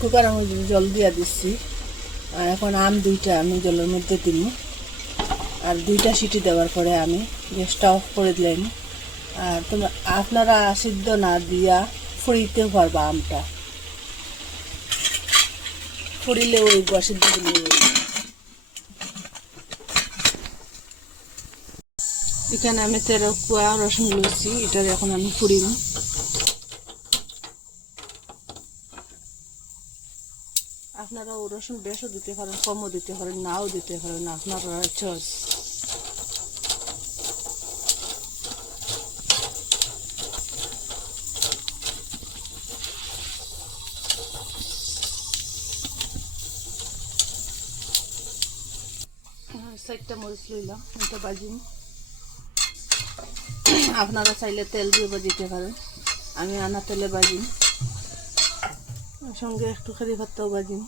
কুকারের মধ্যে জল দিয়ে দিচ্ছি। আর এখন আম দুইটা আমি জলের মধ্যে দিব। আর দুইটা সিটি দেওয়ার পরে আমি গ্যাসটা অফ করে দিলাম। আর তোমরা, আপনারা সিদ্ধ না দিয়া ফুড়িতে পারবা আমটা। ফুড়িলে ওই সিদ্ধ দিলে এখানে আমি তেরো কুয়া রসুন লইছি, এটার এখন আমি ফুড়িম আপনারা রসুন বেশও দিতে পারেন, কমও দিতে পারেন, নাও দিতে পারেন, আপনারা চয়েস চারটা মরিচ লইলাম, এটা আপনারা চাইলে তেল দিয়ে বাজিতে পারেন। আমি আনা তেলে বাজিম। সঙ্গে একটু খালি ভাতটাও বাজিম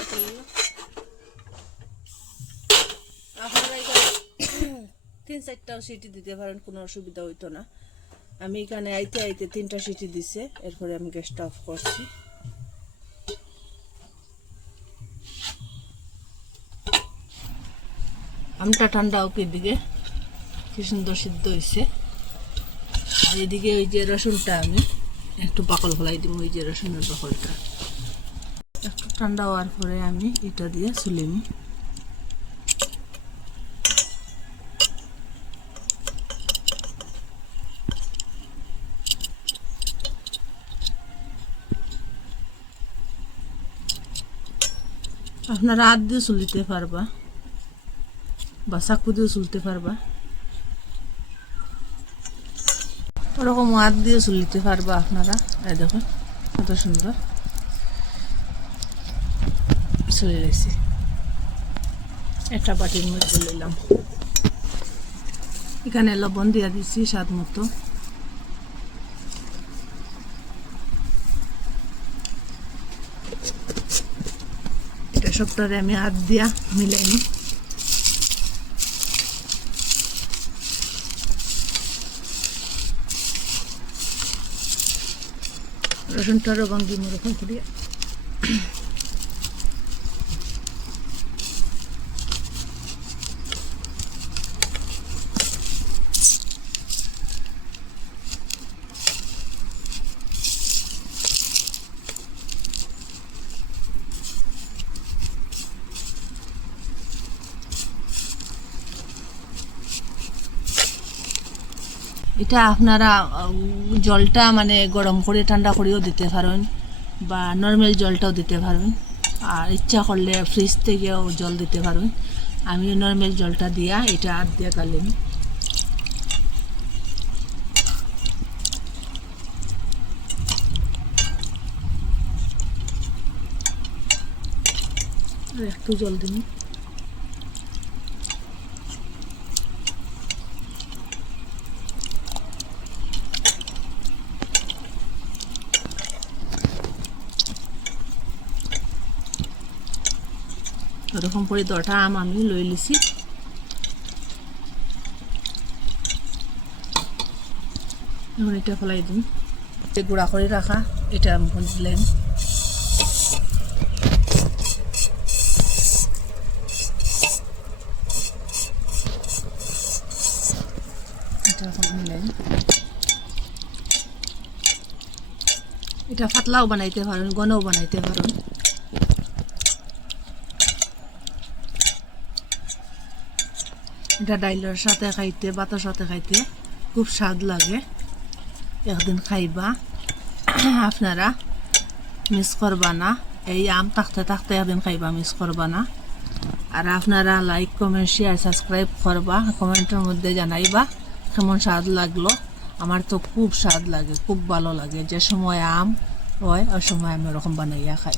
এখানে তিন চারটাও সিটি দিতে পারেন, কোনো অসুবিধা হইতো না। আমি এখানে আইতে আইতে তিনটা সিটি দিছে, এরপরে আমি গ্যাসটা অফ করছি। আমটা ঠান্ডা হোক এদিকে, কি সুন্দর সিদ্ধ হয়েছে আর এদিকে ওই যে রসুনটা আমি, একটু পাকল ফলাই দিব ওই যে রসুনের পাকলটা। একটু ঠান্ডা হওয়ার পরে আমি এটা দিয়ে চুলিম আপনারা হাত দিয়ে চুলিতে পারবা, বা চাকু দিয়ে চুলতে পারবা। ওরকম হাত দিয়ে চুলিতে পারবা আপনারা। এই দেখুন, কত সুন্দর। চলে গেছি একটা বাটির মধ্যে নিলাম এখানে লবণ দিয়া দিচ্ছি স্বাদ মতো। এটা সবটারে আমি হাত দিয়া মিলাই নিই। রসুনটারও ভাঙ্গি মরকম করিয়া। এটা আপনারা জলটা মানে গরম করে, ঠান্ডা করেও দিতে পারেন বা নর্মাল জলটাও দিতে পারবেন আর ইচ্ছা করলে ফ্রিজ থেকেও জল দিতে পারবেন আমি নর্মাল জলটা দিয়া এটা আর দিয়ে আর একটু জল দিন। ওরকম করে দটা আম আমি লই লিছি এখন এটা ফেলাই দিন যে গুঁড়া করে রাখা, এটা আমি দিলেন। এটা এখন এটা পাতলাও বানাইতে পারেন ঘনও বানাইতে পারেন। এটা ডাইলের সাথে খাইতে ভাতের সাথে খাইতে খুব স্বাদ লাগে। একদিন খাইবা। আপনারা মিস করবা না এই আম থাকতে থাকতে একদিন খাইবা, মিস করবা না আর আপনারা লাইক কমেন্ট শেয়ার সাবস্ক্রাইব করবা। কমেন্টের মধ্যে জানাইবা কেমন স্বাদ লাগল। আমার তো খুব স্বাদ লাগে, খুব ভালো লাগে যে সময় আম হয়, ওই সময় আমি ওরকম বানাইয়া খাই।